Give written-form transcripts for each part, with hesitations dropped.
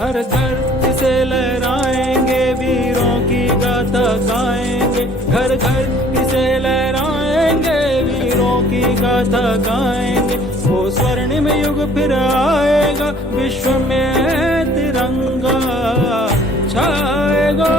हर घर से लहराएंगे वीरों की गाथा गाएंगे, घर घर से लहराएंगे वीरों की गाथा गाएंगे। वो स्वर्णिम युग फिर आएगा, विश्व में तिरंगा छाएगा।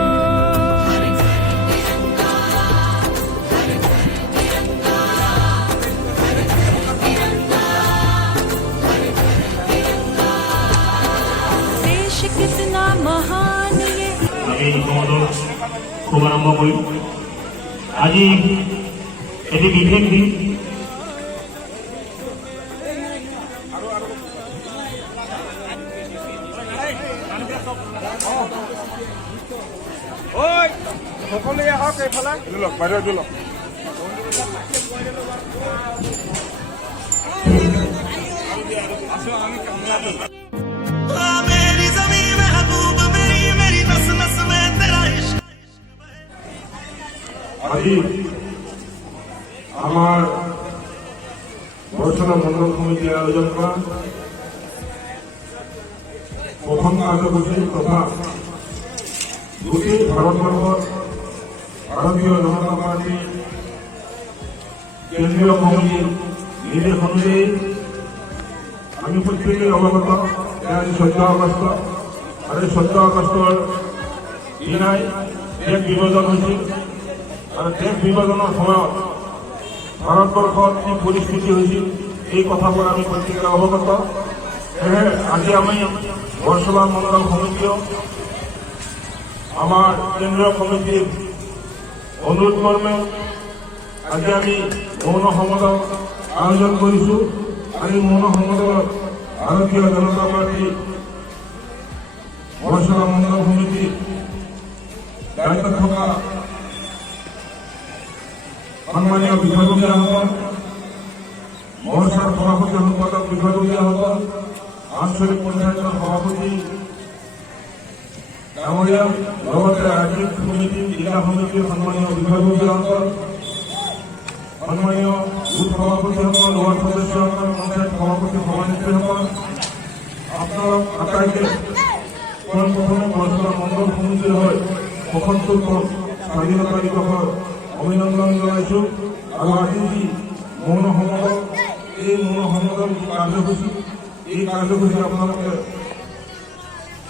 देश कितना महान ये। शुभारम्भ करी आज এটি বিশেষ দিন। সকলে আহক এইফালে বাইরে দিল। আজি আমার বর্ষনা মন্ডল কমিটির আয়োজন করা প্রথম কার্যসূচী তথা গোটেই ভারতবর্ষৰ ভারতীয় জনতা পার্টি কেন্দ্রীয় কমিটির নির্দেশ অনুযায়ী আমি প্রত্যেকে অবগত যে আজি 14 আগষ্ট আর এই 14 আগস্টর দিনাই দেশ বিভাজন হয়েছিল। আর দেশ বিভাজনের সময় ভারতবর্ষত কি পরিস্থিতি হয়েছিল এই কথাবোৰ আমি প্রত্যেকে অবগত। আজি আমি বর্ষমান মন্ডল কমিটিও আমার কেন্দ্রীয় কমিটির অনুরোধ কর্মে আজি আমি মৌন সমাদৰ আয়োজন কৰিছো। আর এই মৌন সমাদৰ ভারতীয় জনতা পার্টি বর্ষমান মন্ডল কমিটির দায়িত্ব থকা সম্মানীয় বিভাগীয়সকল, মৰ্চাৰ সভাপতি সম্পাদক বিভাগীয়সকল, আঞ্চলিক পঞ্চায়তৰ সভাপতি ডাঙৰীয়া, লগতে ৰাজ্যিক সমিতি জিলা সমিতিৰ সন্মানীয় বিভাগীয়সকল, সন্মানীয় বুথ সভাপতিসকল, ৱাৰ্ড সদস্যসকল, পঞ্চায়ত সভাপতি সভানেত্ৰীসকল, আপোনালোক আটাইকে পোনপ্ৰথমে বৰ্ষমান মণ্ডল সমিতিৰ হৈ ৭৫তম স্বাধীনতা দিৱসৰ অভিনন্দন জনাইছো। আৰু আজি যি মৌন সমাদৰ, এই মৌন সমাদৰ কাৰ্যসূচী, এই কাৰ্যসূচী আপোনালোকে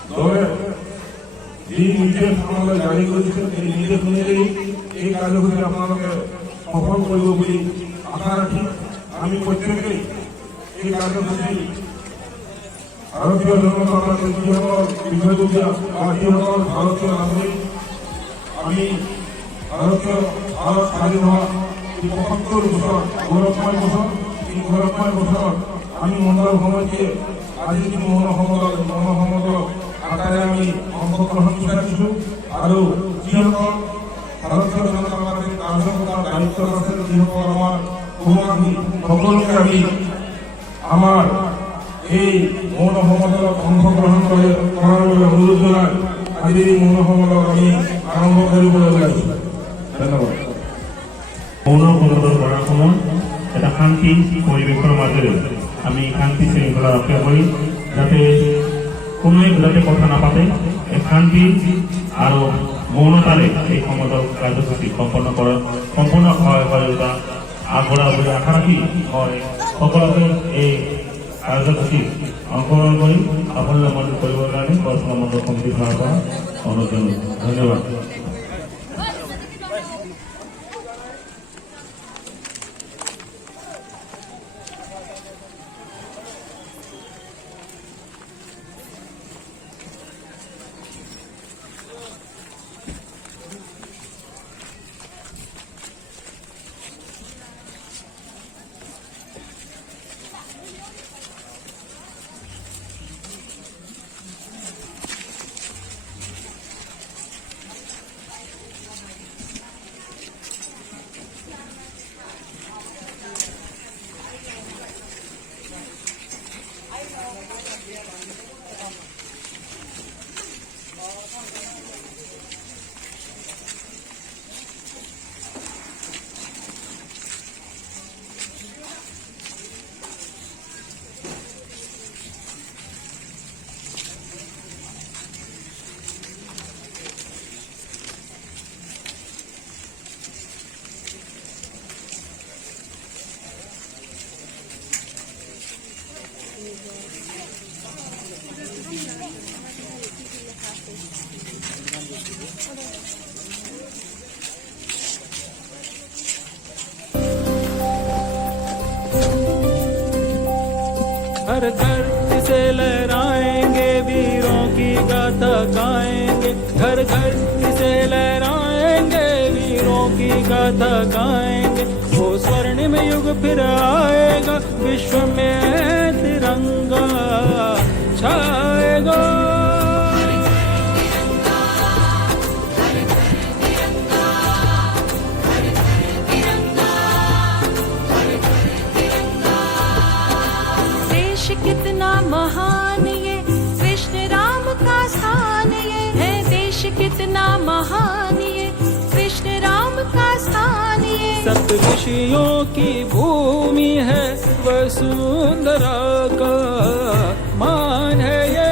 দলে যি নিৰ্দেশ আমালৈ জাৰি কৰিছে এই নিৰ্দেশ অনুযায়ী এই কাৰ্যসূচী আপোনালোকে সফল কৰিব বুলি আশা ৰাখি আমি প্ৰত্যেকেই এই কাৰ্যসূচী ভাৰতীয় জনতা পাৰ্টিৰ যিসকল বিভাগীয় প্ৰাৰ্থীসকল, ভাৰতীয় নাগৰিক, আমি ভাৰত স্বাধীন হোৱা ৭৫ বছৰ গৌৰৱময় বছৰ, এই গৌৰৱময় বছৰত আমি মণ্ডল সমিতিয়ে আজি মৌন সমাদৰ আকাৰে আমি অংশগ্ৰহণ বিচাৰিছোঁ। আৰু যিসকল ভাৰতীয় জনতা পাৰ্টিৰ কাৰ্যকৰ্তাৰ দায়িত্বত আছে, যিসকল আমাৰ সহযোগী, সকলোকে আমি আমাৰ এই মৌন সমাদৰত অংশগ্ৰহণ কৰাৰ বাবে অনুৰোধ জনাই আজি এই মৌন সমাদৰ আমি আৰম্ভ কৰিবলৈ ওলাইছোঁ। ধন্যবাদ। মৌন সমাদৰ কৰাৰ সময়ত এটা শান্তি পৰিৱেশৰ মাজেৰে আমি শান্তি শৃংখলা ৰক্ষা কৰি যাতে কোনোৱে যাতে কথা নাপাতে, এই শান্তি আৰু মৌনতাৰে এই সমাদৰ কাৰ্যসূচী সম্পূৰ্ণ সহযোগিতা আগবঢ়াব বুলি আশা ৰাখি মই সকলোকে এই কাৰ্যসূচীত অংশগ্ৰহণ কৰি সাফল্যমণ্ডিত কৰিবৰ কাৰণে বৰ্ষমান মণ্ডল কমিটিৰ ফালৰ পৰা অনুৰোধ জনাইছোঁ। ধন্যবাদ। हर घर से लहराएंगे वीरों की गाथा गाएंगे, घर घर से लहराएंगे वीरों की गाथा गाएंगे। वो स्वर्णिम युग फिर आएगा, विश्व में तिरंगा छाएगा। कितना महान ये कृष्ण राम का स्थान ये है, देश कितना महान ये कृष्ण राम का स्थान ये। सप्त ऋषियों की भूमि है, वसुंधरा का मान है ये।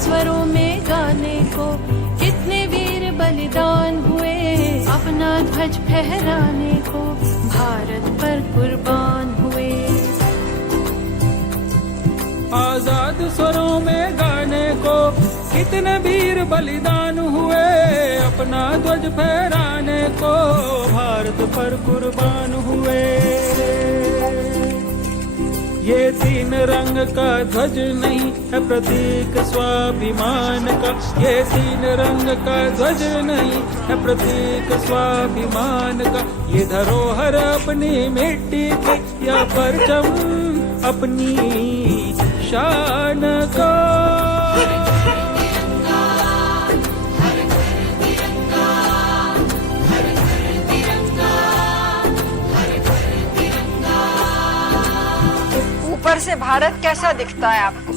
स्वरों में गाने को कितने वीर बलिदान हुए, अपना ध्वज फहराने को भारत पर कुर्बान हुए। आजाद स्वरों में गाने को कितने वीर बलिदान हुए, अपना ध्वज फहराने को भारत पर कुर्बान हुए। ये तीन रंग का ध्वज नहीं है प्रतीक स्वाभिमान का, ये तीन रंग का ध्वज नहीं है प्रतीक स्वाभिमान का। ये धरोहर अपनी मिट्टी की या परचम अपनी शान का। ऊपर से भारत कैसा दिखता है आपको?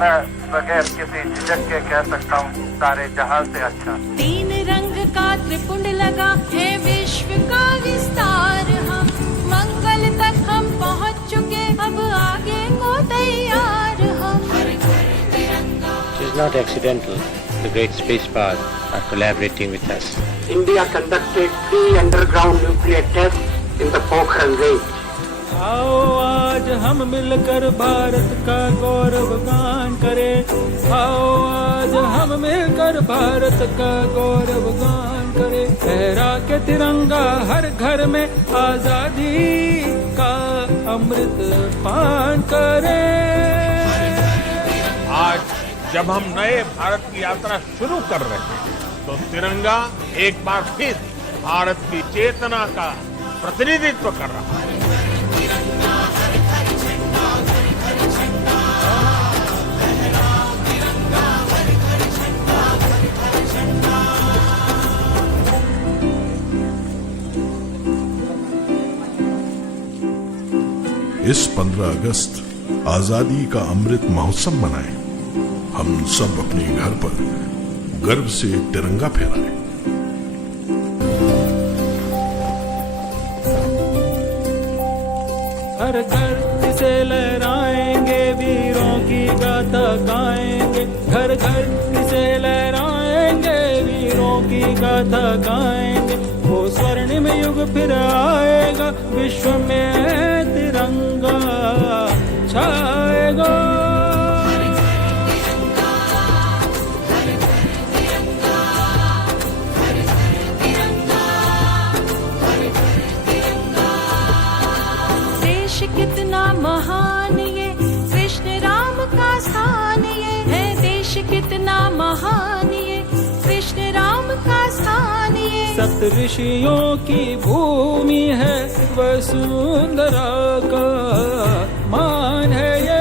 मैं बगैर किसी झिझक के कह सकता हूँ सारे जहां से अच्छा। तीन रंग का त्रिपुंड लगा है विश्व का विस्तार, हम मंगल तक हम पहुँच चुके, अब आगे को तैयार हम। It is not accidental. The great space powers are collaborating with us. India conducted 3 underground nuclear tests in the Pokhran range. आओ आज हम मिलकर भारत का गौरव गान करें, आओ आज हम मिलकर भारत का गौरव गान करें। लहरा के तिरंगा हर घर में आजादी का अमृत पान करें। आज जब हम नए भारत की यात्रा शुरू कर रहे हैं तो तिरंगा एक बार फिर भारत की चेतना का प्रतिनिधित्व कर रहा है। इस 15 अगस्त आजादी का अमृत महोत्सव मनाएं। हम सब अपने घर पर गर्व से तिरंगा फहराएं। हर घर से लहराएंगे वीरों की गाथा गाएंगे, घर घर से लहराएंगे वीरों की गाथा गाएंगे। वो स्वर्णिम युग फिर आएगा, विश्व में तिरंगा छाएगा। देश कितना महान ये कृष्ण राम का स्थान ये है, देश कितना महान ये कृष्ण राम का स्थान ये। सप्त ऋषियों की भूमि है, वसुंधरा का मान है ये।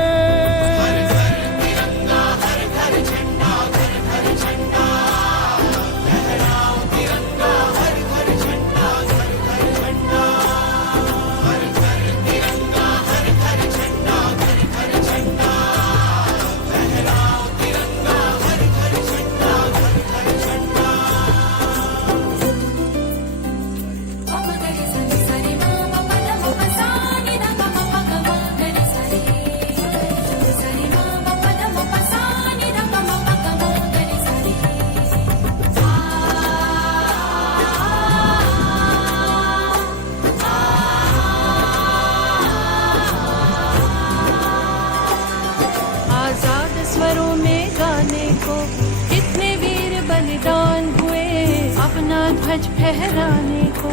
ध्वज फहराने को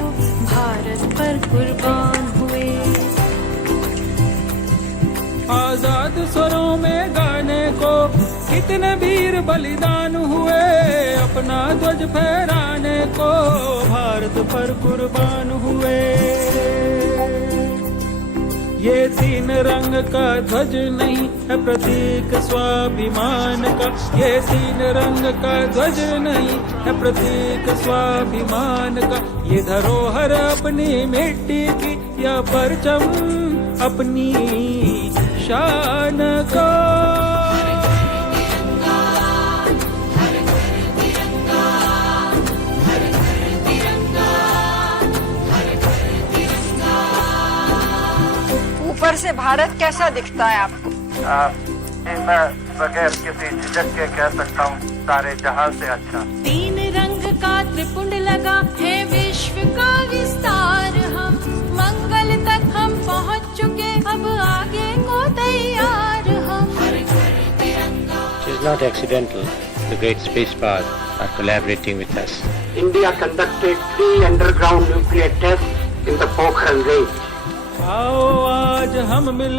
भारत पर कुर्बान हुए। आजाद स्वरों में गाने को कितने वीर बलिदान हुए, अपना ध्वज फहराने को भारत पर कुर्बान हुए। ये तीन रंग का ध्वज नहीं है प्रतीक स्वाभिमान का, ये तीन रंग का ध्वज नहीं है प्रतीक स्वाभिमान का। ये धरोहर अपनी मिट्टी की या परचम अपनी शान का। ऊपर से भारत कैसा दिखता है आपको? मैं बगैर किसी झिझक के कह सकता हूँ सारे जहां से अच्छा। तीन रंग का त्रिपुंड लगा है विश्व का विस्तार, हम मंगल तक हम पहुँच चुके, अब आगे को तैयार हम। It is not accidental. The great space powers are collaborating with us. India conducted 3 underground nuclear tests in the Pokhran range. आओ आज हम मिल